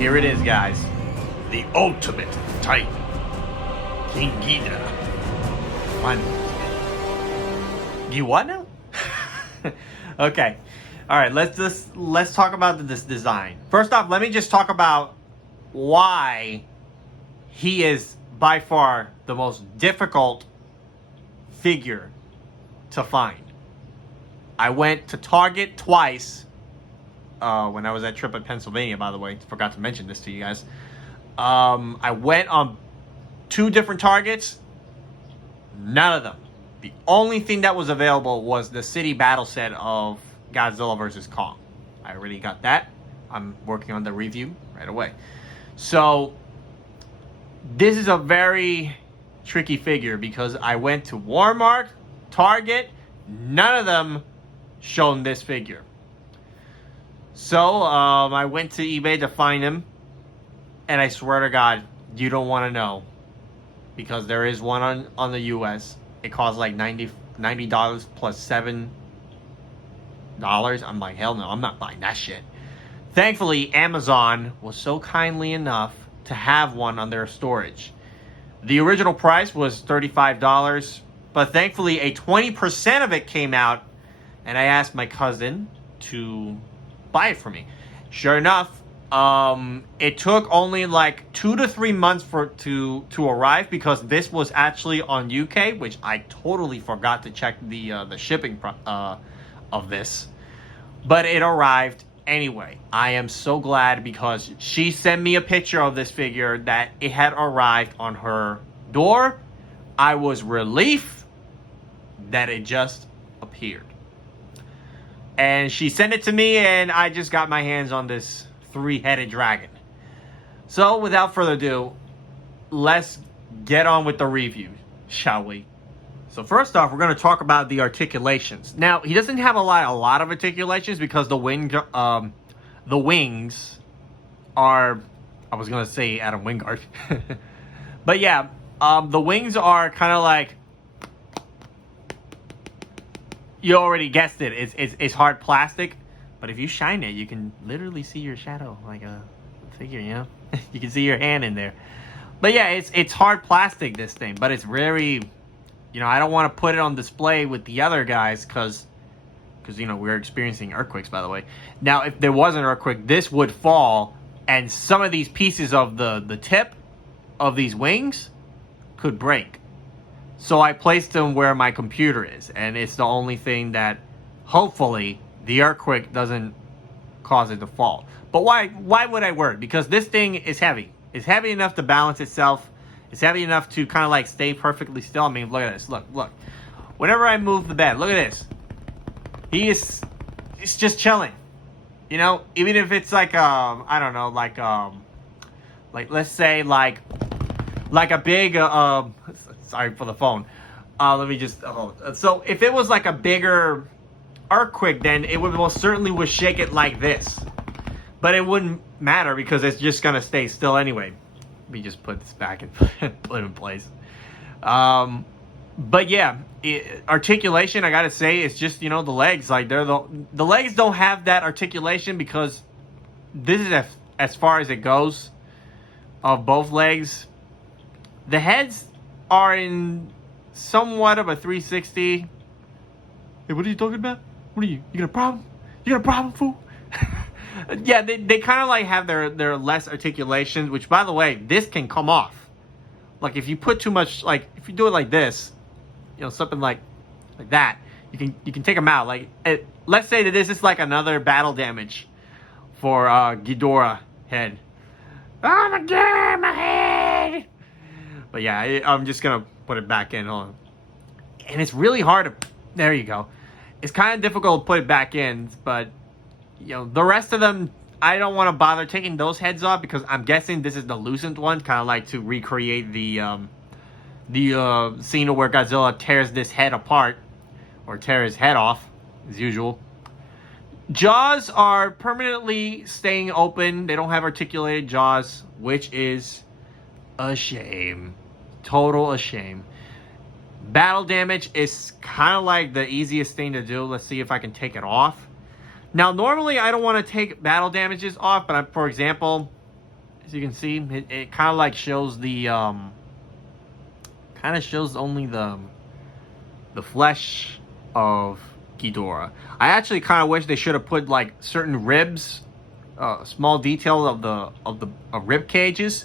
Here it is, guys. The ultimate Titan. King Ghidorah. One. You what now? Okay. All right, let's talk about this design. First off, let me just talk about why he is by far the most difficult figure to find. I went to Target twice when I was at trip in Pennsylvania, by the way. Forgot to mention this to you guys. I went on 2 different Targets. None of them. The only thing that was available was the City Battle set of Godzilla vs. Kong. I already got that. I'm working on the review right away. So, this is a very tricky figure because I went to Walmart, Target, none of them shown this figure. So, I went to eBay to find him, and I swear to God, you don't want to know, because there is one on the US. It costs like $90 plus $7. I'm like, hell no, I'm not buying that shit. Thankfully, Amazon was so kindly enough to have one on their storage. The original price was $35, but thankfully a 20% of it came out, and I asked my cousin to buy it for me. Sure enough, it took only like 2 to 3 months for it to arrive, because this was actually on UK, which I totally forgot to check the shipping of this, but it arrived anyway. I am so glad, because she sent me a picture of this figure that it had arrived on her door. I was relieved that it just appeared, and she sent it to me, and I just got my hands on this 3-headed dragon. So without further ado, let's get on with the review, shall we? So first off, we're going to talk about the articulations. Now, he doesn't have a lot of articulations, because the wings are, I was going to say Adam Wingard. But yeah, the wings are kind of like, you already guessed it, it's hard plastic. But if you shine it, you can literally see your shadow, like a figure, you know? You can see your hand in there. But yeah, it's hard plastic, this thing. But it's very, you know, I don't want to put it on display with the other guys, because you know, we're experiencing earthquakes, by the way. Now, if there was an earthquake, this would fall, and some of these pieces of the tip of these wings could break. So I placed them where my computer is, and it's the only thing that, hopefully, the earthquake doesn't cause it to fall. But why would I worry? Because this thing is heavy. It's heavy enough to balance itself. It's heavy enough to kind of like stay perfectly still. I mean, look at this. Look. Whenever I move the bed, look at this. He's just chilling. You know, even if it's like I don't know, like let's say like a big sorry for the phone. Let me just so if it was like a bigger earthquake, then it would most certainly would shake it like this, but it wouldn't matter, because it's just gonna stay still anyway. Let me just put this back and put it in place. But yeah, articulation, I gotta say, it's just, you know, the legs, like they're the legs don't have that articulation, because this is as far as it goes of both legs. The heads are in somewhat of a 360. Hey, what are you talking about? What are you? You got a problem? You got a problem, fool? Yeah, they kind of like have their less articulations, which, by the way, this can come off. Like if you put too much, like if you do it like this, you know, something like that, you can take them out. Like let's say that this is like another battle damage for Ghidorah head. Oh my God, my head! But yeah, I'm just gonna put it back in. Hold on. And it's really hard to. There you go. It's kind of difficult to put it back in, but you know, the rest of them, I don't want to bother taking those heads off, because I'm guessing this is the loosened one, kind of like to recreate the scene where Godzilla tears this head apart, or tear his head off, as usual. Jaws are permanently staying open. They don't have articulated jaws, which is a shame. Total a shame. Battle damage is kind of like the easiest thing to do. Let's see if I can take it off. Now, normally I don't want to take battle damages off, but for example, As you can see, it kind of like shows the kind of shows only the flesh of Ghidorah. I actually kind of wish they should have put like certain ribs, small detail of the rib cages,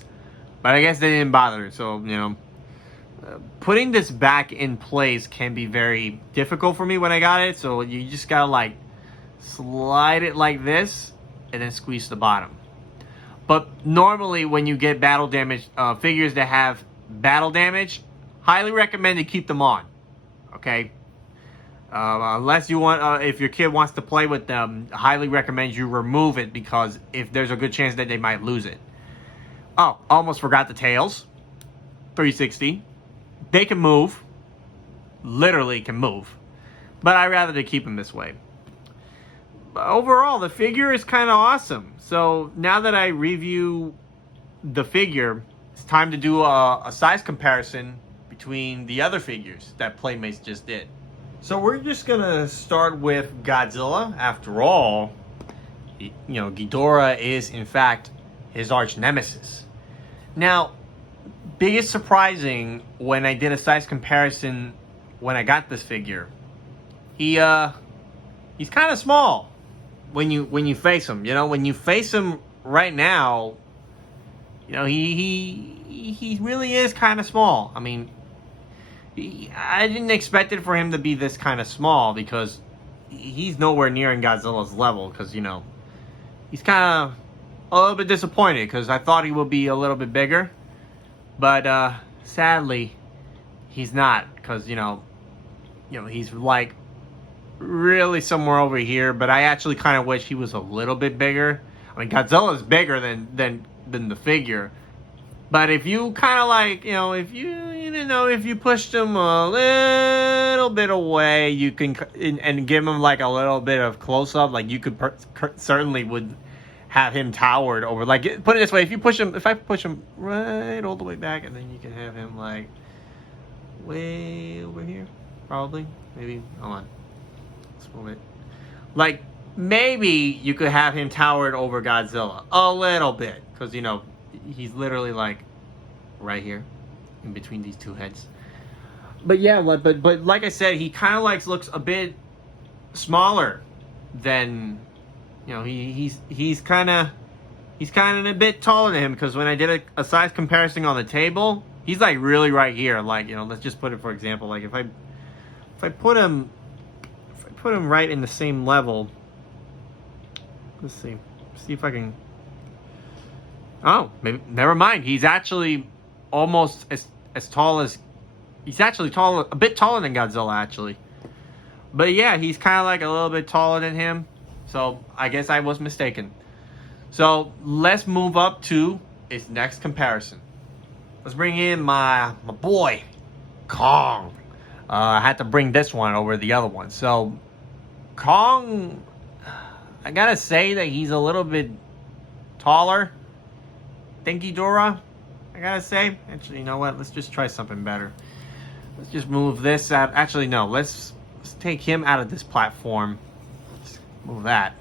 but I guess they didn't bother. So you know, putting this back in place can be very difficult for me when I got it. So you just gotta like slide it like this and then squeeze the bottom. But normally when you get battle damage figures that have battle damage, highly recommend to keep them on. Okay, unless you want, if your kid wants to play with them, highly recommend you remove it, because if there's a good chance that they might lose it. Oh, almost forgot the tails. 360. They can move. Literally can move. But I'd rather to keep them this way. But overall, the figure is kind of awesome. So now that I review the figure, it's time to do a size comparison between the other figures that Playmates just did. So we're just gonna start with Godzilla. After all, you know, Ghidorah is in fact his arch nemesis. Now, biggest surprising when I did a size comparison when I got this figure, he's kind of small when you face him. You know, when you face him right now, you know, he really is kind of small. I mean, I didn't expect it for him to be this kind of small, because he's nowhere near in Godzilla's level. Because, you know, he's kind of a little bit disappointed, because I thought he would be a little bit bigger. But sadly, he's not, because, you know, he's like really somewhere over here. But I actually kind of wish he was a little bit bigger. I mean, Godzilla's bigger than the figure. But if you kind of like, you know, if you pushed him a little bit away, you can and give him like a little bit of close up, like you could certainly would have him towered over. Like, put it this way: if I push him right all the way back, and then you can have him like way over here, probably, maybe. Hold on, let's move it. Like, maybe you could have him towered over Godzilla a little bit, because, you know, he's literally like right here in between these two heads. But yeah, but like I said, he kind of like looks a bit smaller than, you know, he's kind of a bit taller than him, because when I did a size comparison on the table, he's like really right here. Like, you know, let's just put it for example, like if I put him right in the same level. Let's see if I can. Oh, maybe, never mind. He's actually almost as tall as... He's actually a bit taller than Godzilla, actually. But yeah, he's kind of like a little bit taller than him. So I guess I was mistaken. So let's move up to its next comparison. Let's bring in my boy, Kong. I had to bring this one over the other one. So Kong, I gotta say that he's a little bit taller than Ghidorah, I gotta say. Actually, you know what? Let's just try something better. Let's just move this out. Actually, no. Let's take him out of this platform. Let's move that.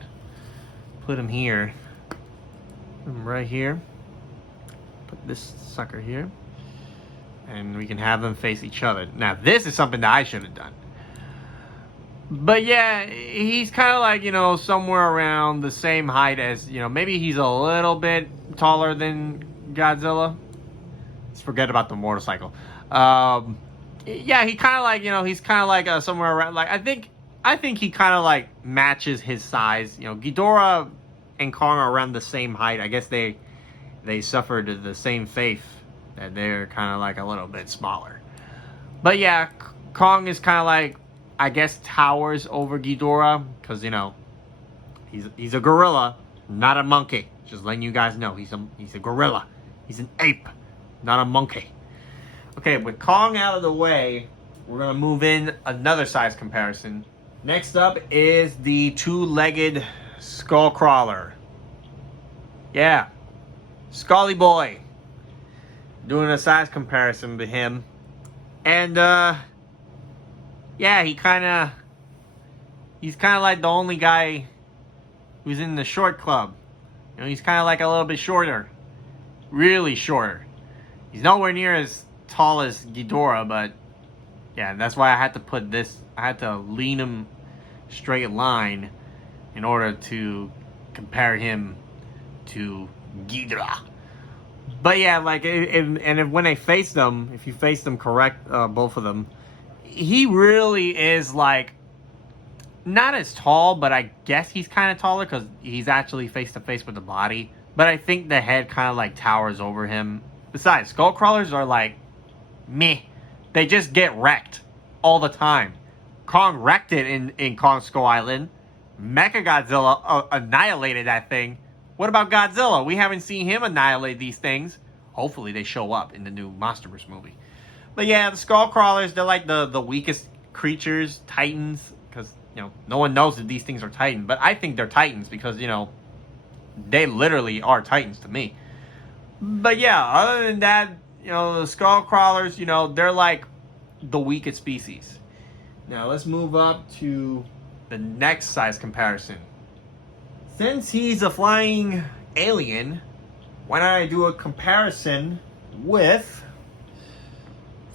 Put him here. Put him right here. Put this sucker here. And we can have them face each other. Now, this is something that I should have done. But yeah, he's kind of like, you know, somewhere around the same height as, you know, maybe he's a little bit taller than Godzilla. Let's forget about the motorcycle. Yeah, he kind of like, you know, he's kind of like somewhere around, like, I think he kind of like matches his size. You know, Ghidorah and Kong are around the same height. I guess they suffered the same fate, that they're kind of like a little bit smaller. But yeah, Kong is kind of like, I guess, towers over Ghidorah, because, you know, he's a gorilla, not a monkey. Just letting you guys know, he's a gorilla. He's an ape, not a monkey. Okay, with Kong out of the way, we're gonna move in another size comparison. Next up is the two-legged skull crawler. Yeah, Scully Boy. Doing a size comparison with him, and yeah, he's kind of like the only guy who's in the short club. You know, he's kind of like a little bit shorter. really short. He's nowhere near as tall as Ghidorah, but yeah, that's why I had to put this. I had to lean him straight line in order to compare him to Ghidorah. But yeah, like, when they face them, if you face them correct, both of them, he really is like not as tall, but I guess he's kind of taller because he's actually face to face with the body. But I think the head kind of like towers over him. Besides, skull crawlers are like meh. They just get wrecked all the time. Kong wrecked it in Kong Skull Island. Mechagodzilla annihilated that thing. What about Godzilla? We haven't seen him annihilate these things. Hopefully they show up in the new Monsterverse movie. But yeah, the skull crawlers, they're like the weakest creatures, titans, because, you know, no one knows that these things are titans. But I think they're titans because, you know, they literally are titans to me. But yeah, other than that, you know, the skull crawlers, you know, they're like the weakest species. Now let's move up to the next size comparison. Since he's a flying alien, why don't I do a comparison with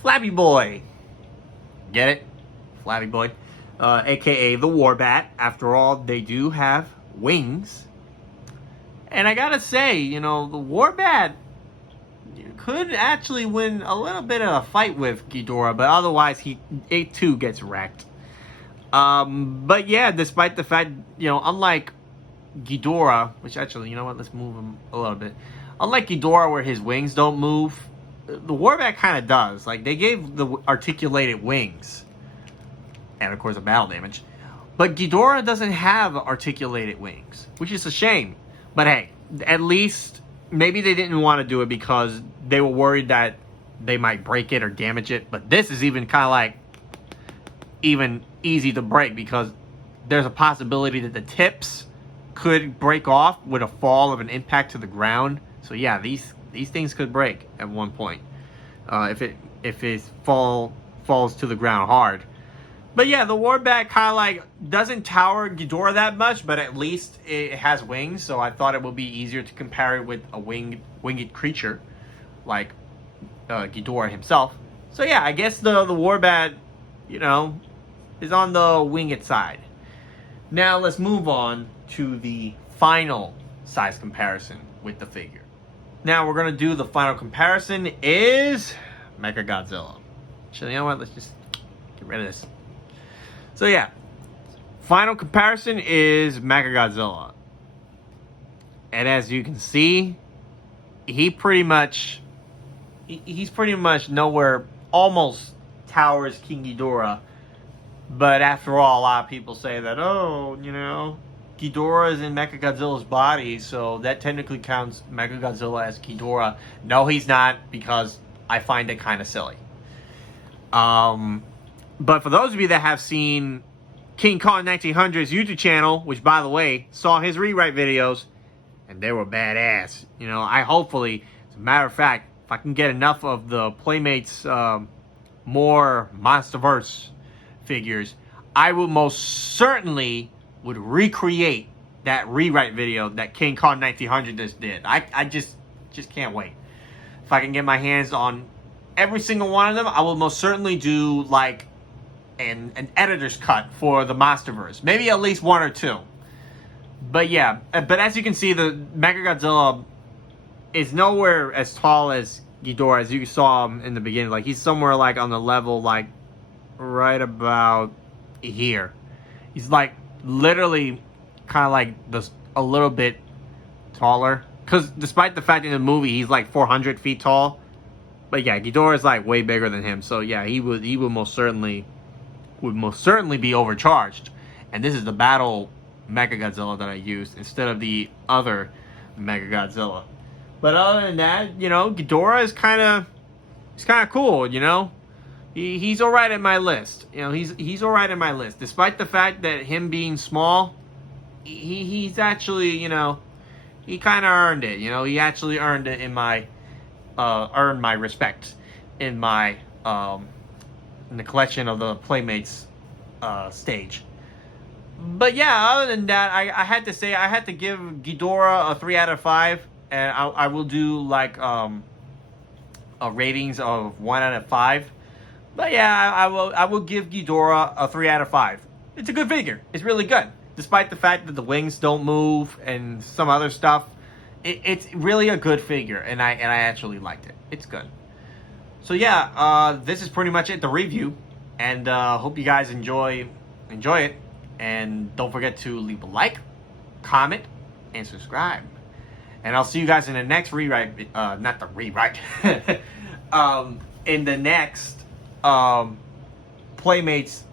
Flabby Boy? Get it? Flabby Boy. AKA the Warbat. After all, they do have wings. And I gotta say, you know, the Warbat could actually win a little bit of a fight with Ghidorah, but otherwise it too gets wrecked. But yeah, despite the fact, you know, unlike Ghidorah, which actually, you know what, let's move him a little bit. Unlike Ghidorah, where his wings don't move, the Warbat kind of does. Like, they gave the articulated wings, and of course the battle damage. But Ghidorah doesn't have articulated wings, which is a shame. But hey, at least maybe they didn't want to do it because they were worried that they might break it or damage it. But this is even kind of like even easy to break because there's a possibility that the tips could break off with a fall of an impact to the ground. So yeah, these things could break at one point if it falls to the ground hard. But yeah, the Warbat kind of like doesn't tower Ghidorah that much, but at least it has wings. So I thought it would be easier to compare it with a winged creature like Ghidorah himself. So yeah, I guess the Warbat, you know, is on the winged side. Now let's move on to the final size comparison with the figure. Now we're gonna do the final comparison is Mechagodzilla. So you know what? Let's just get rid of this. So yeah, final comparison is Mechagodzilla, and as you can see, he's pretty much nowhere, almost towers King Ghidorah. But after all, a lot of people say that, oh, you know, Ghidorah is in Mechagodzilla's body, so that technically counts Mechagodzilla as Ghidorah. No, he's not, because I find it kind of silly. But for those of you that have seen King Kong 1900's YouTube channel, which, by the way, saw his rewrite videos, and they were badass. You know, I hopefully, as a matter of fact, if I can get enough of the Playmates, more Monsterverse figures, I will most certainly would recreate that rewrite video that King Kong 1900 just did. I just can't wait. If I can get my hands on every single one of them, I will most certainly do like an editor's cut for the Monsterverse. Maybe at least one or two. But yeah, but as you can see, the Mechagodzilla is nowhere as tall as Ghidorah, as you saw him in the beginning. Like, he's somewhere like on the level like right about here. He's like literally kind of like a little bit taller. Because despite the fact in the movie he's like 400 feet tall. But yeah, Ghidorah is like way bigger than him. So yeah, he would most certainly be overcharged. And this is the battle Mechagodzilla that I used instead of the other Mechagodzilla. But other than that, you know, Ghidorah is kind of cool, you know. He's all right in my list. You know, he's all right in my list. Despite the fact that him being small, he's actually, you know, he kind of earned it. You know, he actually earned it in my earned my respect in my in the collection of the Playmates stage. But yeah, other than that, I had to say I had to give Ghidorah a 3 out of 5. and I will do like ratings of 1 out of 5. But yeah, I will give Ghidorah a 3 out of 5. It's a good figure. It's really good, despite the fact that the wings don't move and some other stuff. It's really a good figure, and I actually liked it. It's good. So yeah, this is pretty much it, the review, and hope you guys enjoy it, and don't forget to leave a like, comment, and subscribe. And I'll see you guys in the next rewrite, not the rewrite, in the next Playmates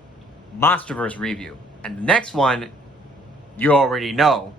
Monsterverse review. And the next one, you already know.